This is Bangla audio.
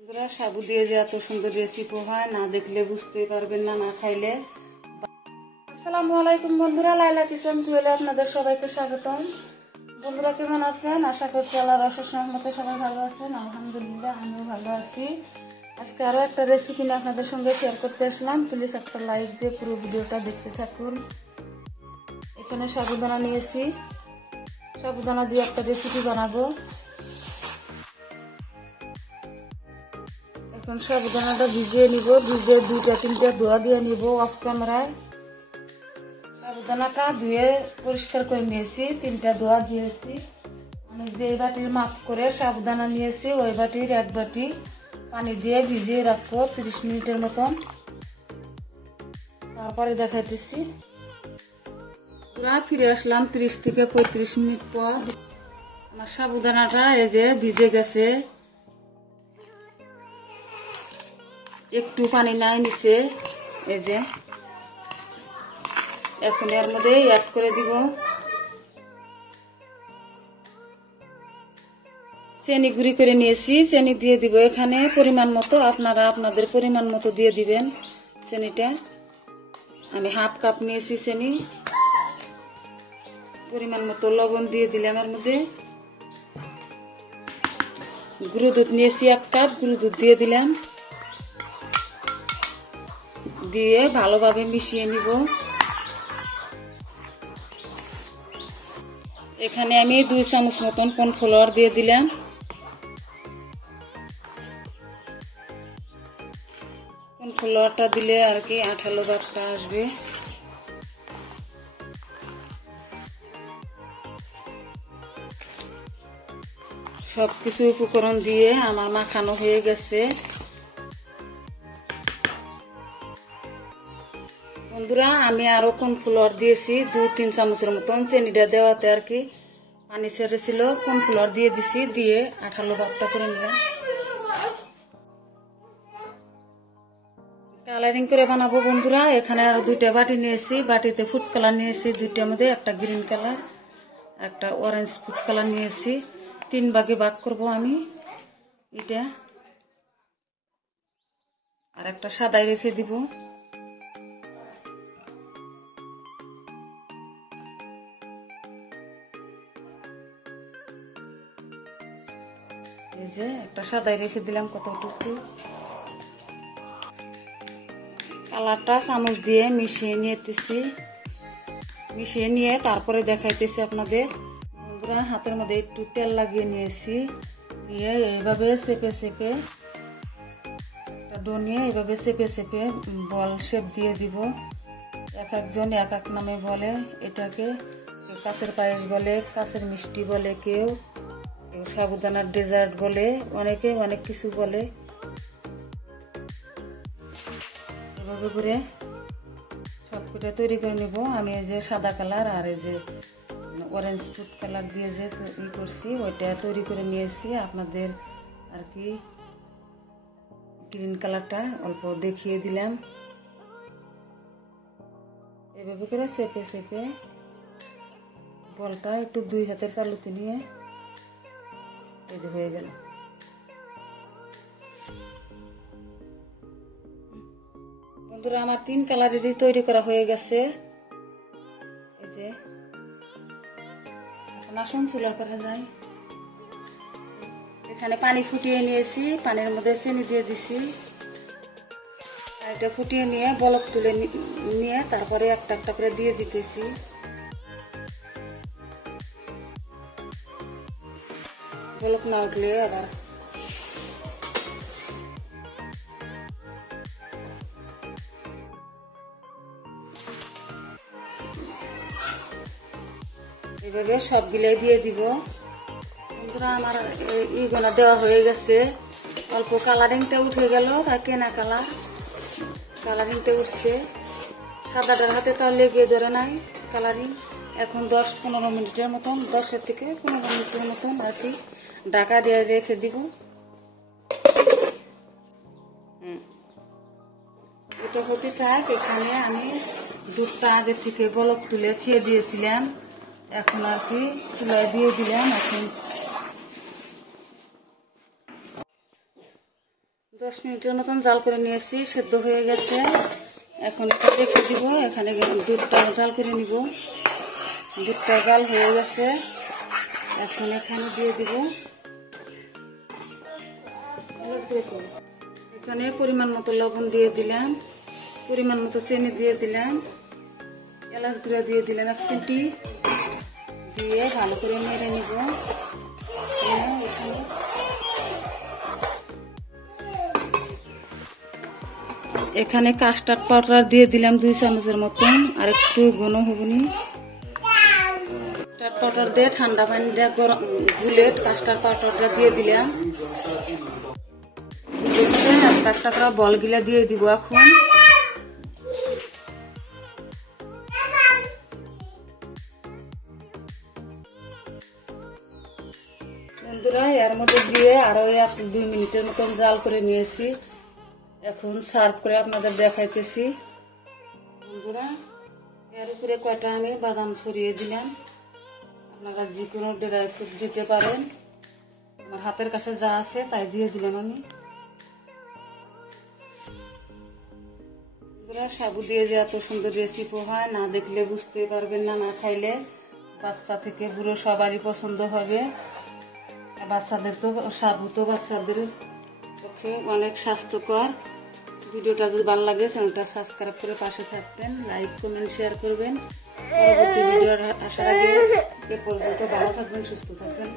বন্ধুরা, সাবু দিয়ে যে এত সুন্দর রেসিপি হয় না দেখলে বুঝতে পারবেন না, না খাইলে। আসসালামু আলাইকুম বন্ধুরা, লাইলা কিচেন টুয়েলে আপনাদের সবাইকে স্বাগতম। বন্ধুরা কেমন আছেন? আশা করছি আল্লাহর অশেষ রহমতে সবাই ভালো আছেন। আলহামদুলিল্লাহ আমিও ভালো আছি। আজকে আরো একটা রেসিপি নিয়ে আপনাদের সঙ্গে শেয়ার করতে আসলাম। প্লিজ একটা লাইক দিয়ে পুরো ভিডিওটা দেখতে থাকুন। এখানে সাবুদানা নিয়েছি, সাবুদানা দিয়ে একটা রেসিপি বানাবো। এখন সাবুদানাটা ভিজিয়ে নিব, ভিজিয়ে 2-3টা ধোয়া দিয়ে নিব অফ ক্যামেরায়। সাবুদানাটা ধুয়ে পরিষ্কার করে নিয়েছি, 3টা ধোয়া দিয়েছি। আমি যে বাটির মাপ করে সাবুদানা নিয়েছি ওই বাটির 1 বাটি পানি দিয়ে ভিজিয়ে রাখবো 30 মিনিটের মতন। তারপরে দেখাইতেছি। পুরা ফিরে আসলাম 30 থেকে 35 মিনিট পর। আমার সাবুদানাটা এই যে ভিজে গেছে, একটু পানি নাই নিচে। এই যে এখন এর মধ্যে অ্যাড করে দিব চিনি, গুঁড়ি করে নিয়েছি। চিনি দিয়ে দিব এখানে পরিমাণ মতো, আপনারা আপনাদের পরিমাণ মতো দিয়ে দিবেন চিনিটা। আমি 1/2 কাপ নিয়েছি চিনি। পরিমাণ মতো লবণ দিয়ে দিলাম এর মধ্যে। গুঁড়ো দুধ নিয়েছি 1 কাপ, গুঁড়ো দুধ দিয়ে দিলাম। দিয়ে ভালোভাবে মিশিয়ে নিব। এখানে আমি 2 চামচ মতন কর্নফ্লাওয়ার দিয়ে দিলাম। কর্নফ্লাওয়ারটা দিলে আর কি আঠালো ভাবটা আসবে। সবকিছু উপকরণ দিয়ে আমার মাখানো হয়ে গেছে। বন্ধুরা, আমি আরো কর্নফ্লাওয়ার দিয়েছি 2-3 চামচের মতন। চিনিটা দেওয়াতে আর কি পানি ছেড়েছিল, কর্নফ্লাওয়ার দিয়ে দিছি, দিয়ে আঠালো ভাবটা করে নিলাম। কালারিং করে বানাবো বন্ধুরা। এখানে আরো 2টা বাটি নিয়েছি, বাটিতে ফুড কালার নিয়েছি 2টার মধ্যে, একটা গ্রিন কালার একটা অরেঞ্জ ফুড কালার নিয়েছি। 3 ভাগে ভাগ করব আমি এটা, আর একটা সাদাই রেখে দিব। এই যে একটা সাদাই রেখে দিলাম কতটুকু। কালারটা চামচ দিয়ে মিশিয়ে নিতেছি, মিশিয়ে নিয়ে তারপরে দেখাইতেছি আপনাদের। বন্ধুরা, হাতের মধ্যে একটু তেল লাগিয়ে নিয়েছি, নিয়ে এইভাবে চেপে চেপে ডো নিয়ে এইভাবে চেপে চেপে বল শেপ দিয়ে দিব। এক একজন এক এক নামে বলে এটাকে। কাঁচের পায়েস বলে, কাঁচের মিষ্টি বলে, কেউ সাবুদানার ডেজার্ট বলে, অনেকে অনেক কিছু বলে। এভাবে করে সবকটা তৈরি করে নেব। আমি এই যে সাদা কালার আর এই যে অরেঞ্জ ফুড কালার দিয়ে যে করছি ওইটা তৈরি করে নিয়েছি। আপনাদের আর কি গ্রিন কালারটা অল্প দেখিয়ে দিলাম। এভাবে করে চেপে চেপে বলটা একটু 2 হাতের তালুতে নিয়ে এই যে হয়ে গেল। বন্ধুরা, আমার 3 কালারেরই তৈরি করা হয়ে গেছে। এই যে এখন আসুন চুলা করা যায়। এখানে পানি ফুটিয়ে নিয়েছি, পানির মধ্যে চিনি দিয়ে দিছি। এটা ফুটিয়ে নিয়ে বলক তুলে নিয়ে তারপরে একটা একটা করে দিয়ে দিতেছি। বলক না উঠলে আবার এভাবে সবগুলাই দিয়ে দিব। বন্ধুরা, আমার এইগুলো দেওয়া হয়ে গেছে। অল্প কালারিংটা উঠে গেল, তা কেনা কালারিংটা উঠছে। সাদাটার হাতে তাও লেগে ধরে নাই কালারিং। এখন 10-15 মিনিটের মতন, 10 থেকে 15 মিনিটের মতন আর কি ঢাকা দিয়ে রেখে দিব। এটা হতে থাক। এখানে আমি দুধটা আগে থেকে বলক তুলে খেয়ে দিয়েছিলাম, এখন আর কি চুলায় দিয়ে দিলাম। এখন 10 মিনিটের মতন জাল করে নিয়েছি, সেদ্ধ হয়ে গেছে। এখন এটা রেখে দিব। এখানে দুধটা জাল করে নিব। দুধটা জাল হয়ে গেছে, এখন এখানে দিয়ে দিব। এখানে পরিমাণ মতো লবণ দিয়ে দিলাম, পরিমাণ মতো চিনি দিয়ে দিলাম, এলাচ গুঁড়া দিয়ে দিলাম 1 চিমটি, দিয়ে ভালো করে নেড়ে নিব। এখানে কাস্টার্ড পাউডার দিয়ে দিলাম 2 চামচের মতন, আর একটু ঘন হবনি। কাস্টার্ড পাউডার দিয়ে ঠান্ডা পানি দিয়ে গুলে কাস্টার্ড পাউডারটা দিয়ে দিলাম। একটা করে বল গিলা দিয়ে দিব। এখন বন্ধুরা এর মধ্যে দিয়ে আরো 2 মিনিটের মতন জাল করে নিয়েছি। এখন সার্ভ করে আপনাদের দেখাইতেছি। বন্ধুরা এর উপরে কয়টা আমি বাদাম ছড়িয়ে দিলাম। আপনারা যে কোনো ড্রাই ফ্রুট দিতে পারেন, আমার হাতের কাছে যা আছে তাই দিয়ে দিলাম আমি। সাবু দিয়ে যে এত সুন্দর রেসিপি হয়, না দেখলে বুঝতে পারবেন না, না খাইলে। বাচ্চা থেকে বুড়ো সবারই পছন্দ হবে। বাচ্চাদের তো সাবু তো বাচ্চাদের পক্ষে অনেক স্বাস্থ্যকর। ভিডিওটা যদি ভালো লাগে চ্যানেলটা সাবস্ক্রাইব করে পাশে থাকবেন, লাইক কমেন্ট শেয়ার করবেন। পরবর্তী ভিডিও আসার আগে এ পর্যন্ত ভালো থাকবেন, সুস্থ থাকবেন।